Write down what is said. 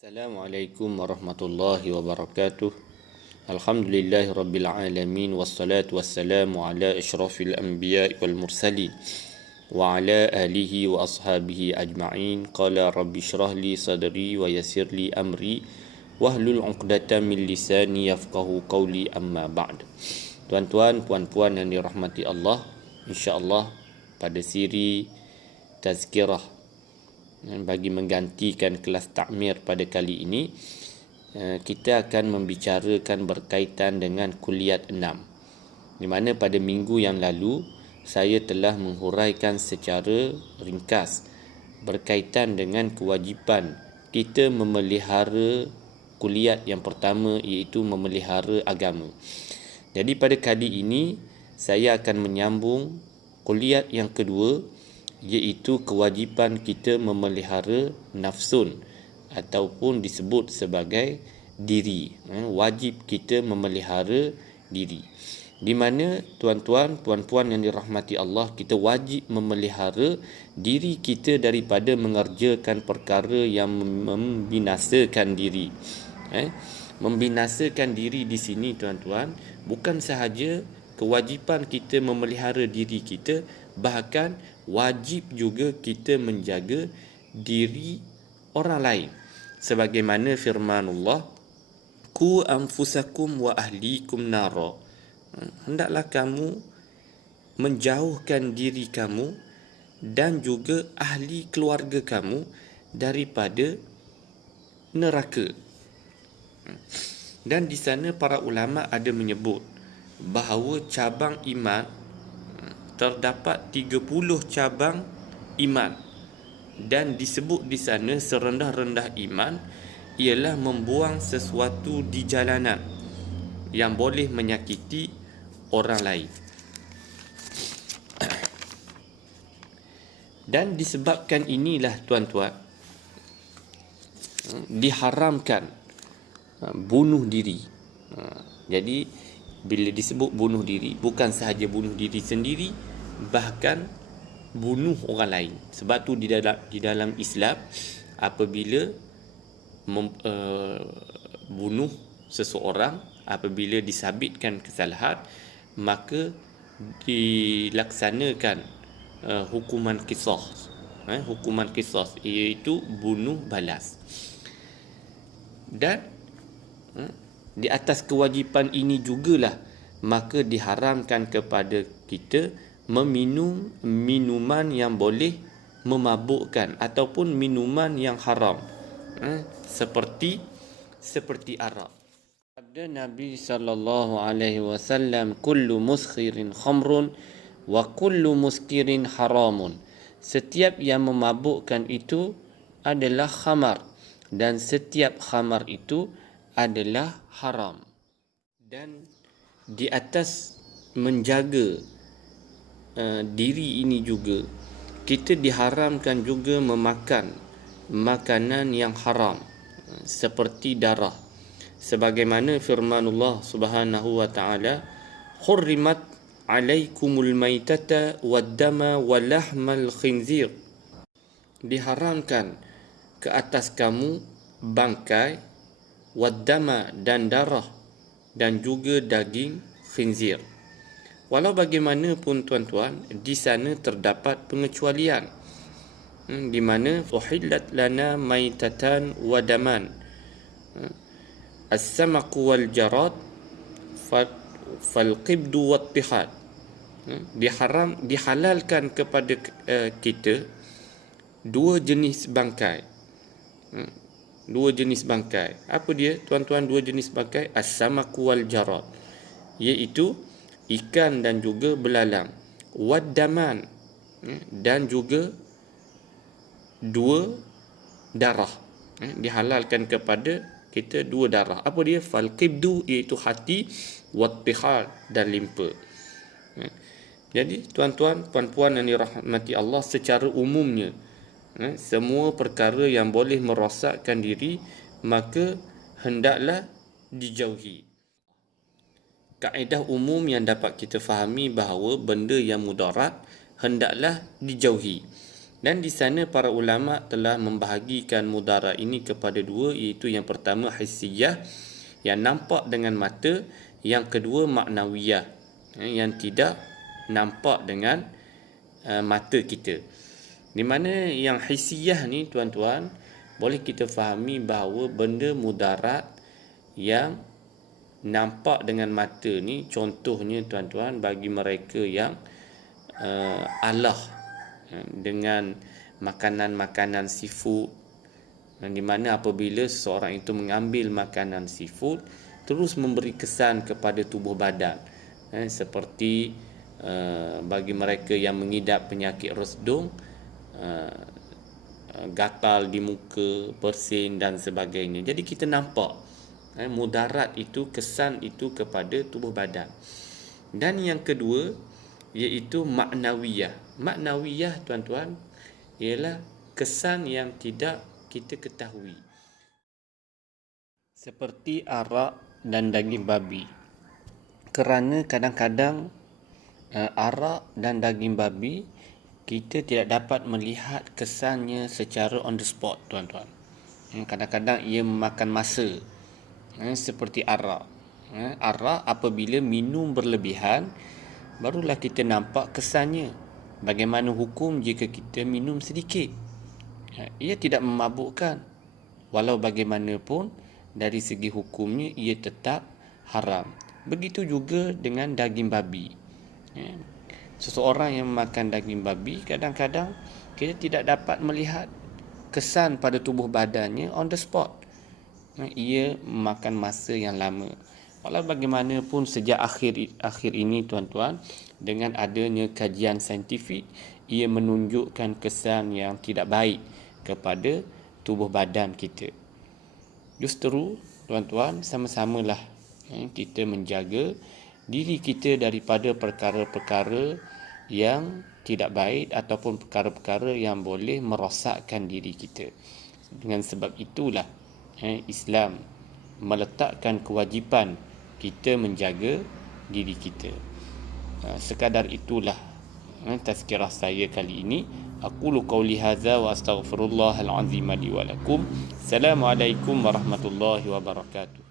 Assalamualaikum warahmatullahi wabarakatuh. Alhamdulillahi rabbil alamin wassalatu wassalamu ala asyrafil anbiya'i wal mursalin wa ala alihi wa ashabihi ajma'in. Qala rabbi shrah li sadri wa yassir li amri wahlul 'uqdatam min lisani yafqahu qawli, amma ba'd. Tuan-tuan, puan-puan yang dirahmati Allah, insya-Allah pada siri tazkirah bagi menggantikan kelas takmir pada kali ini, kita akan membicarakan berkaitan dengan kulliyat 6, di mana pada minggu yang lalu saya telah menghuraikan secara ringkas berkaitan dengan kewajipan kita memelihara kulliyat yang pertama, iaitu memelihara agama. Jadi pada kali ini saya akan menyambung kulliyat yang kedua, iaitu kewajipan kita memelihara nafsun ataupun disebut sebagai diri. Wajib kita memelihara diri, di mana tuan-tuan, puan-puan yang dirahmati Allah, kita wajib memelihara diri kita daripada mengerjakan perkara yang membinasakan diri. Membinasakan diri di sini, tuan-tuan, bukan sahaja kewajipan kita memelihara diri kita, bahkan wajib juga kita menjaga diri orang lain. Sebagaimana firman Allah, "Qu anfusakum wa ahlikum nara." Hendaklah kamu menjauhkan diri kamu dan juga ahli keluarga kamu daripada neraka. Dan di sana para ulama ada menyebut bahawa cabang iman, terdapat 30 cabang iman, dan disebut di sana serendah-rendah iman ialah membuang sesuatu di jalanan yang boleh menyakiti orang lain. Dan disebabkan inilah, tuan-tuan, diharamkan bunuh diri. Jadi bila disebut bunuh diri, bukan sahaja bunuh diri sendiri, bahkan bunuh orang lain. Sebab tu di dalam Islam, apabila bunuh seseorang, apabila disabitkan kesalahan, maka dilaksanakan hukuman qisas. Hukuman qisas iaitu bunuh balas. Dan di atas kewajipan ini jugalah maka diharamkan kepada kita meminum minuman yang boleh memabukkan ataupun minuman yang haram, seperti arak. Sabda Nabi sallallahu alaihi wasallam, "Kullu muskhirin khamrun wa kullu muskirin haramun." Setiap yang memabukkan itu adalah khamar, dan setiap khamar itu adalah haram. Dan di atas menjaga diri ini juga, kita diharamkan juga memakan makanan yang haram, seperti darah. Sebagaimana firman Allah Subhanahu wa taala, "Hurrimat 'alaikumul maitata wad-dama wa lahmal khinzir." Diharamkan ke atas kamu bangkai, wad-dama dan darah, dan juga daging khinzir. Walau bagaimanapun, tuan-tuan, di sana terdapat pengecualian, di mana uhillat lana maitatan wa daman, as-samaqu wal jarad fal qibdu wat tihad. Dihalalkan kepada kita dua jenis bangkai. Dua jenis bangkai. Apa dia, tuan-tuan, dua jenis bangkai? As-samaqu wal jarad, iaitu ikan dan juga belalang. Wad-daman, dan juga dua darah. Dihalalkan kepada kita dua darah. Apa dia? Fal-qibdu, iaitu hati, wat-tihad, dan limpa. Jadi tuan-tuan, puan-puan yang dirahmati Allah, secara umumnya semua perkara yang boleh merosakkan diri maka hendaklah dijauhi. Kaedah umum yang dapat kita fahami bahawa benda yang mudarat hendaklah dijauhi. Dan di sana para ulama telah membahagikan mudarat ini kepada dua, iaitu yang pertama hissiyah, yang nampak dengan mata, yang kedua maknawiyah, yang tidak nampak dengan mata kita. Di mana yang hissiyah ni tuan-tuan, boleh kita fahami bahawa benda mudarat yang nampak dengan mata ni, contohnya tuan-tuan, bagi mereka yang alah dengan makanan-makanan seafood, di mana apabila seseorang itu mengambil makanan seafood, terus memberi kesan kepada tubuh badan, seperti bagi mereka yang mengidap penyakit resdung, gatal di muka, bersin dan sebagainya. Jadi kita nampak mudarat itu, kesan itu kepada tubuh badan. Dan yang kedua iaitu maknawiyah. Maknawiyah tuan-tuan ialah kesan yang tidak kita ketahui, seperti arak dan daging babi. Kerana kadang-kadang arak dan daging babi kita tidak dapat melihat kesannya secara on the spot, tuan-tuan. Kadang-kadang ia memakan masa, seperti arak. Arak apabila minum berlebihan, barulah kita nampak kesannya. Bagaimana hukum jika kita minum sedikit? Ia tidak memabukkan. Walau bagaimanapun, dari segi hukumnya ia tetap haram. Begitu juga dengan daging babi. Seseorang yang makan daging babi, kadang-kadang kita tidak dapat melihat kesan pada tubuh badannya on the spot. Ia makan masa yang lama. Walau bagaimanapun, sejak akhir ini tuan-tuan, dengan adanya kajian saintifik, ia menunjukkan kesan yang tidak baik kepada tubuh badan kita. Justru tuan-tuan, sama-samalah kita menjaga diri kita daripada perkara-perkara yang tidak baik ataupun perkara-perkara yang boleh merosakkan diri kita. Dengan sebab itulah Islam meletakkan kewajipan kita menjaga diri kita. Sekadar itulah tazkirah saya kali ini. Aqulu qawli hadza wa astaghfirullahal azim li wa lakum. Assalamualaikum warahmatullahi wabarakatuh.